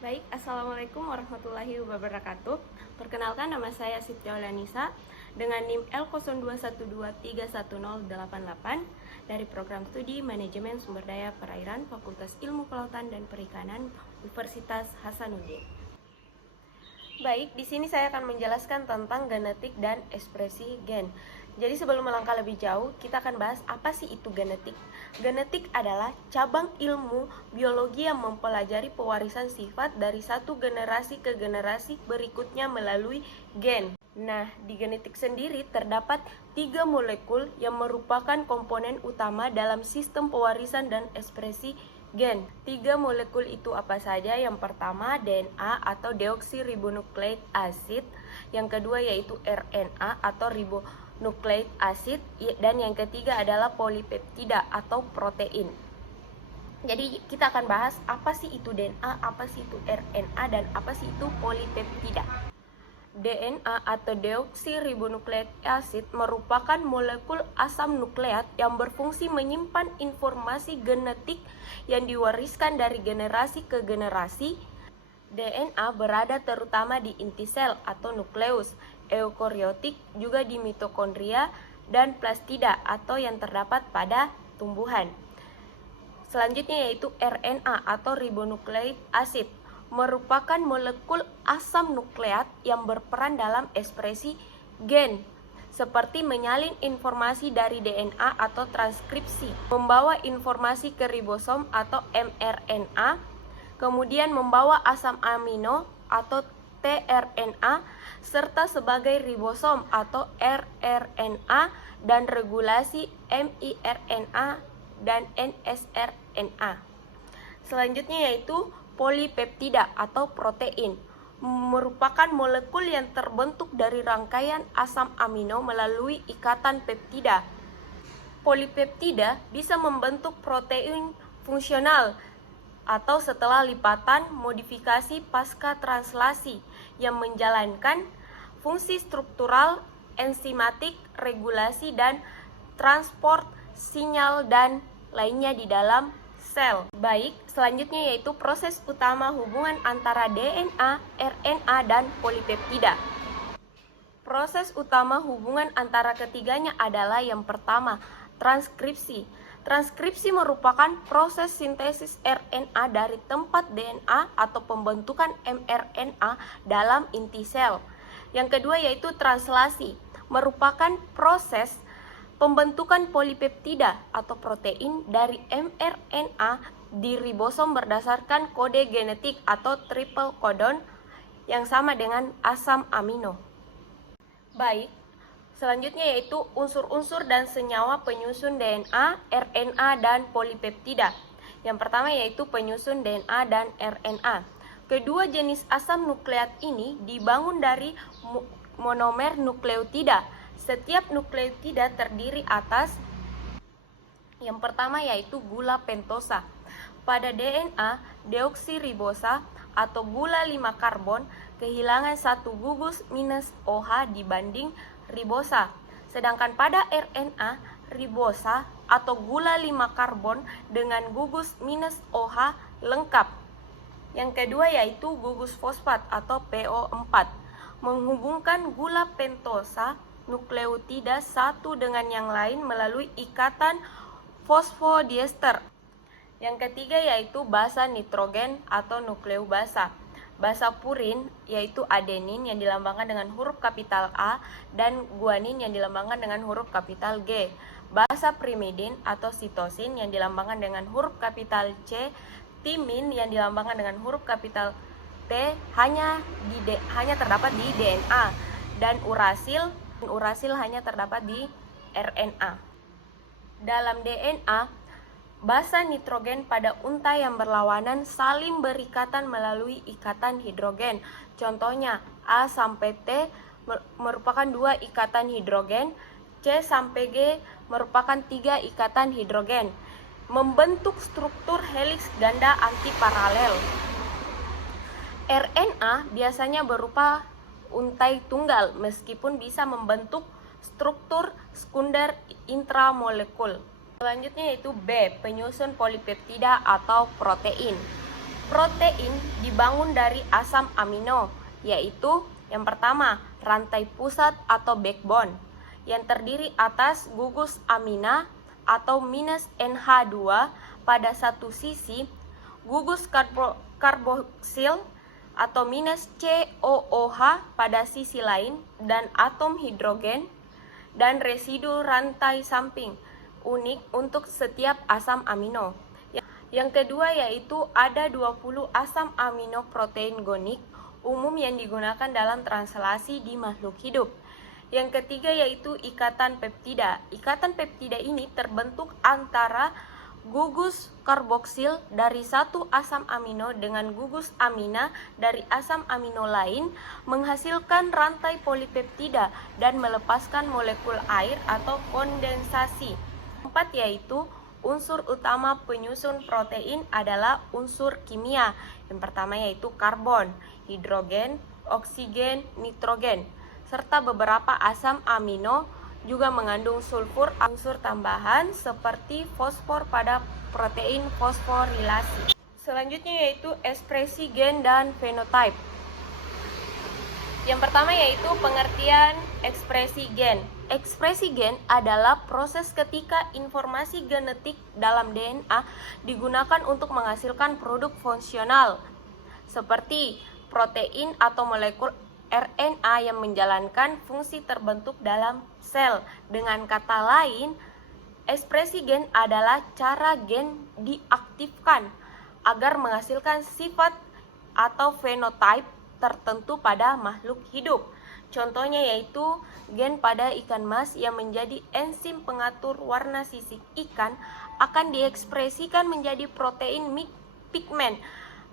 Baik, Assalamualaikum warahmatullahi wabarakatuh. Perkenalkan, nama saya Siti Olanisa dengan NIM L0212311088 dari program studi Manajemen Sumber Daya Perairan Fakultas Ilmu Kelautan dan Perikanan Universitas Hasanuddin. Baik, di sini saya akan menjelaskan tentang genetik dan ekspresi gen. Jadi sebelum melangkah lebih jauh, kita akan bahas apa sih itu genetik. Genetik adalah cabang ilmu biologi yang mempelajari pewarisan sifat dari satu generasi ke generasi berikutnya melalui gen. Nah, di genetik sendiri terdapat 3 molekul yang merupakan komponen utama dalam sistem pewarisan dan ekspresi gen. 3 molekul itu apa saja? Yang pertama DNA atau deoksiribonukleik acid, yang kedua yaitu RNA atau ribonukleik acid, dan yang ketiga adalah polipeptida atau protein. Jadi kita akan bahas apa sih itu DNA, apa sih itu RNA, dan apa sih itu polipeptida. DNA atau deoksiribonukleik acid merupakan molekul asam nukleat yang berfungsi menyimpan informasi genetik yang diwariskan dari generasi ke generasi. DNA berada terutama di inti sel atau nukleus, eukariotik, juga di mitokondria dan plastida atau yang terdapat pada tumbuhan. Selanjutnya yaitu RNA atau ribonukleik acid, merupakan molekul asam nukleat yang berperan dalam ekspresi gen, seperti menyalin informasi dari DNA atau transkripsi, membawa informasi ke ribosom atau mRNA, kemudian membawa asam amino atau tRNA, serta sebagai ribosom atau rRNA, dan regulasi miRNA dan nsRNA. Selanjutnya yaitu polipeptida atau protein, merupakan molekul yang terbentuk dari rangkaian asam amino melalui ikatan peptida. Polipeptida bisa membentuk protein fungsional atau setelah lipatan modifikasi pasca translasi yang menjalankan fungsi struktural, enzimatik, regulasi, dan transport sinyal dan lainnya di dalam sel. Baik, selanjutnya yaitu proses utama hubungan antara DNA, RNA, dan polipeptida. Proses utama hubungan antara ketiganya adalah yang pertama, transkripsi. Transkripsi merupakan proses sintesis RNA dari tempat DNA atau pembentukan mRNA dalam inti sel. Yang kedua yaitu translasi, merupakan proses pembentukan polipeptida atau protein dari mRNA di ribosom berdasarkan kode genetik atau triple codon yang sama dengan asam amino. Baik, selanjutnya yaitu unsur-unsur dan senyawa penyusun DNA, RNA, dan polipeptida. Yang pertama yaitu penyusun DNA dan RNA. Kedua jenis asam nukleat ini dibangun dari monomer nukleotida. Setiap nukleotida terdiri atas yang pertama yaitu gula pentosa. Pada DNA deoksiribosa atau gula 5 karbon kehilangan 1 gugus minus OH dibanding ribosa. Sedangkan pada RNA ribosa atau gula 5 karbon dengan gugus minus OH lengkap. Yang kedua yaitu gugus fosfat atau PO4 menghubungkan gula pentosa nukleotida satu dengan yang lain melalui ikatan fosfodiester. Yang ketiga yaitu basa nitrogen atau nukleobasa. Basa purin yaitu adenin yang dilambangkan dengan huruf kapital A dan guanin yang dilambangkan dengan huruf kapital G. Basa pirimidin atau sitosin yang dilambangkan dengan huruf kapital C. Timin yang dilambangkan dengan huruf kapital T hanya terdapat di DNA, dan urasil hanya terdapat di RNA. Dalam DNA, basa nitrogen pada unta yang berlawanan saling berikatan melalui ikatan hidrogen. Contohnya, A sampai T merupakan 2 ikatan hidrogen, C sampai G merupakan 3 ikatan hidrogen, membentuk struktur heliks ganda antiparalel. RNA biasanya berupa untai tunggal meskipun bisa membentuk struktur sekunder intramolekul. Selanjutnya yaitu B, penyusun polipeptida atau protein. Protein dibangun dari asam amino, yaitu yang pertama, rantai pusat atau backbone, yang terdiri atas gugus amina atau minus NH2 pada satu sisi, gugus karboksil atau minus COOH pada sisi lain, dan atom hidrogen, dan residu rantai samping unik untuk setiap asam amino. Yang kedua yaitu ada 20 asam amino protein gonik umum yang digunakan dalam translasi di makhluk hidup. Yang ketiga yaitu ikatan peptida. Ikatan peptida ini terbentuk antara gugus karboksil dari satu asam amino dengan gugus amina dari asam amino lain, menghasilkan rantai polipeptida dan melepaskan molekul air atau kondensasi. Keempat yaitu unsur utama penyusun protein adalah unsur kimia. Yang pertama yaitu karbon, hidrogen, oksigen, nitrogen, serta beberapa asam amino juga mengandung sulfur, unsur tambahan seperti fosfor pada protein fosforilasi. Selanjutnya yaitu ekspresi gen dan fenotype. Yang pertama yaitu pengertian ekspresi gen. Ekspresi gen adalah proses ketika informasi genetik dalam DNA digunakan untuk menghasilkan produk fungsional seperti protein atau molekul RNA yang menjalankan fungsi terbentuk dalam sel. Dengan kata lain, ekspresi gen adalah cara gen diaktifkan agar menghasilkan sifat atau fenotype tertentu pada makhluk hidup. Contohnya yaitu gen pada ikan mas yang menjadi enzim pengatur warna sisik ikan akan diekspresikan menjadi protein pigmen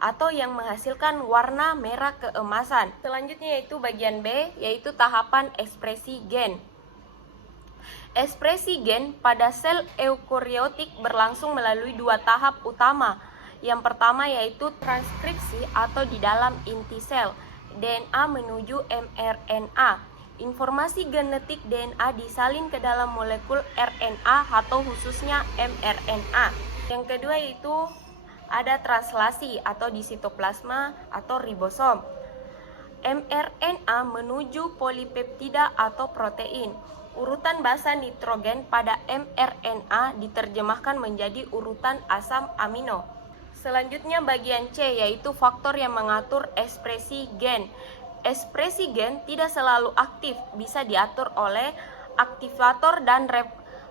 atau yang menghasilkan warna merah keemasan. Selanjutnya yaitu bagian B, yaitu tahapan ekspresi gen. Ekspresi gen pada sel eukariotik berlangsung melalui dua tahap utama. Yang pertama yaitu transkripsi atau di dalam inti sel, DNA menuju mRNA. Informasi genetik DNA disalin ke dalam molekul RNA atau khususnya mRNA. Yang kedua yaitu ada translasi atau di sitoplasma atau ribosom. mRNA menuju polipeptida atau protein. Urutan basa nitrogen pada mRNA diterjemahkan menjadi urutan asam amino. Selanjutnya bagian C yaitu faktor yang mengatur ekspresi gen. Ekspresi gen tidak selalu aktif, bisa diatur oleh aktivator dan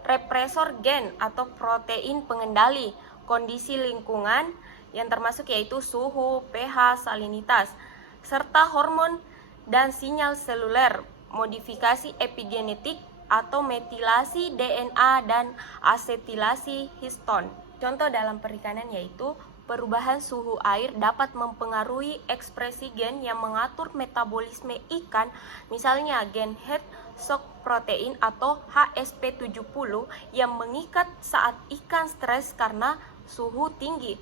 represor gen atau protein pengendali, kondisi lingkungan yang termasuk yaitu suhu, pH, salinitas, serta hormon dan sinyal seluler, modifikasi epigenetik atau metilasi DNA dan asetilasi histon. Contoh dalam perikanan yaitu perubahan suhu air dapat mempengaruhi ekspresi gen yang mengatur metabolisme ikan, misalnya gen head shock protein atau HSP70 yang mengikat saat ikan stres karena suhu tinggi.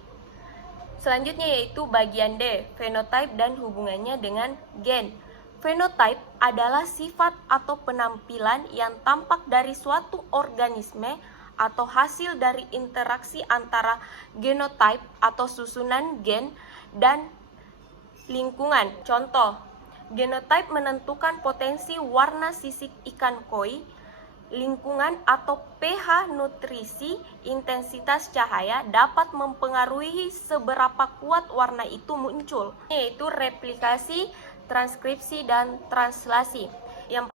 Selanjutnya yaitu bagian D, fenotype dan hubungannya dengan gen. Fenotype adalah sifat atau penampilan yang tampak dari suatu organisme atau hasil dari interaksi antara genotype atau susunan gen dan lingkungan. Contoh, genotype menentukan potensi warna sisik ikan koi, lingkungan atau pH nutrisi, intensitas cahaya dapat mempengaruhi seberapa kuat warna itu muncul, yaitu replikasi, transkripsi, dan translasi. Yang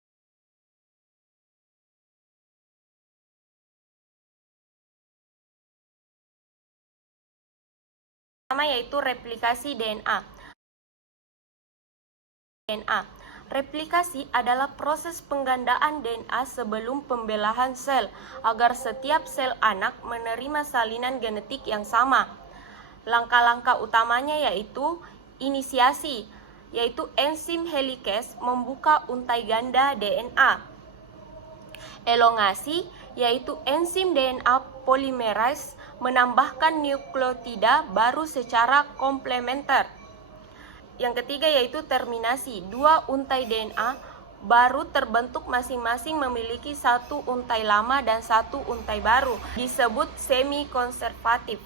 pertama yaitu replikasi DNA. Replikasi adalah proses penggandaan DNA sebelum pembelahan sel agar setiap sel anak menerima salinan genetik yang sama. Langkah-langkah utamanya yaitu inisiasi, yaitu enzim helikase membuka untai ganda DNA. Elongasi, yaitu enzim DNA polimerase menambahkan nukleotida baru secara komplementer. Yang ketiga yaitu terminasi. Dua untai DNA baru terbentuk masing-masing memiliki satu untai lama dan satu untai baru, disebut semi-konservatif.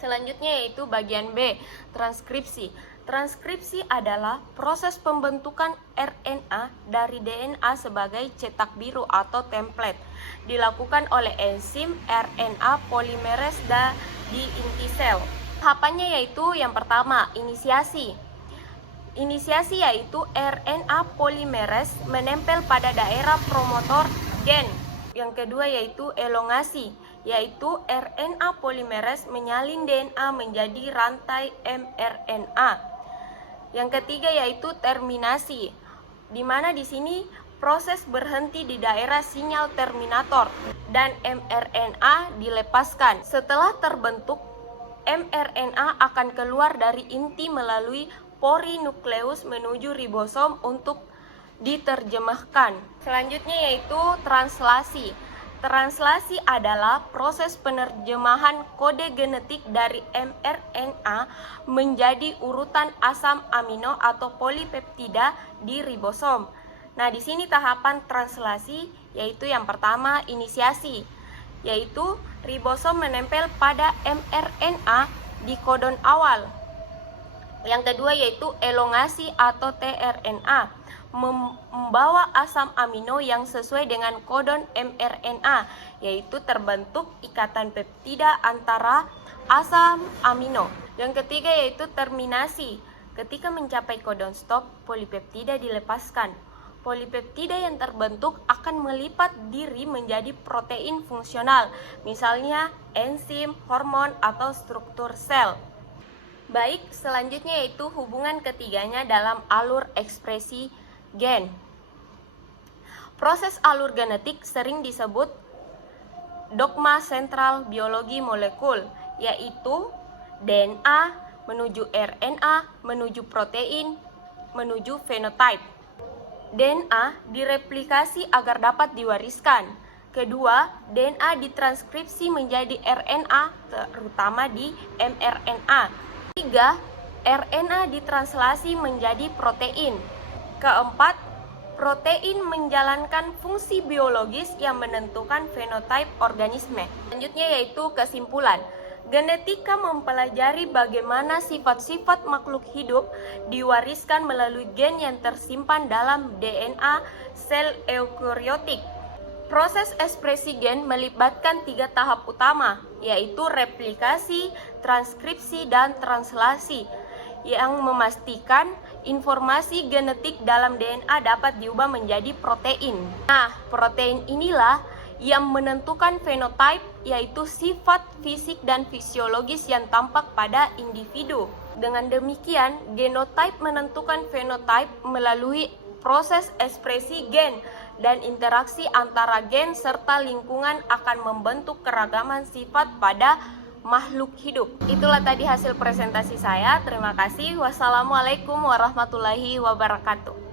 Selanjutnya yaitu bagian B, transkripsi. Transkripsi adalah proses pembentukan RNA dari DNA sebagai cetak biru atau template. Dilakukan oleh enzim RNA polimerase di inti sel. Tahapannya yaitu yang pertama, inisiasi. Inisiasi yaitu RNA polimerase menempel pada daerah promotor gen. Yang kedua yaitu elongasi, yaitu RNA polimerase menyalin DNA menjadi rantai mRNA. Yang ketiga yaitu terminasi, di mana di sini proses berhenti di daerah sinyal terminator dan mRNA dilepaskan. Setelah terbentuk, mRNA akan keluar dari inti melalui pori nukleus menuju ribosom untuk diterjemahkan. Selanjutnya yaitu translasi. Translasi adalah proses penerjemahan kode genetik dari mRNA menjadi urutan asam amino atau polipeptida di ribosom. Nah, di sini tahapan translasi yaitu yang pertama inisiasi, yaitu ribosom menempel pada mRNA di kodon awal. Yang kedua yaitu elongasi atau tRNA, membawa asam amino yang sesuai dengan kodon mRNA, yaitu terbentuk ikatan peptida antara asam amino. Yang ketiga yaitu terminasi. Ketika mencapai kodon stop, polipeptida dilepaskan. Polipeptida yang terbentuk akan melipat diri menjadi protein fungsional, misalnya enzim, hormon, atau struktur sel. Baik, selanjutnya yaitu hubungan ketiganya dalam alur ekspresi gen. Proses alur genetik sering disebut dogma sentral biologi molekul, yaitu DNA menuju RNA, menuju protein, menuju fenotype. DNA direplikasi agar dapat diwariskan. Kedua, DNA ditranskripsi menjadi RNA, terutama di mRNA. Tiga, RNA ditranslasi menjadi protein. Keempat, protein menjalankan fungsi biologis yang menentukan fenotipe organisme. Selanjutnya yaitu kesimpulan. Genetika mempelajari bagaimana sifat-sifat makhluk hidup diwariskan melalui gen yang tersimpan dalam DNA sel eukariotik. Proses ekspresi gen melibatkan 3 tahap utama, yaitu replikasi, transkripsi, dan translasi, yang memastikan informasi genetik dalam DNA dapat diubah menjadi protein. Nah, protein inilah yang menentukan fenotipe, yaitu sifat fisik dan fisiologis yang tampak pada individu. Dengan demikian, genotipe menentukan fenotipe melalui proses ekspresi gen, dan interaksi antara gen serta lingkungan akan membentuk keragaman sifat pada makhluk hidup. Itulah tadi hasil presentasi saya. Terima kasih. Wassalamualaikum warahmatullahi wabarakatuh.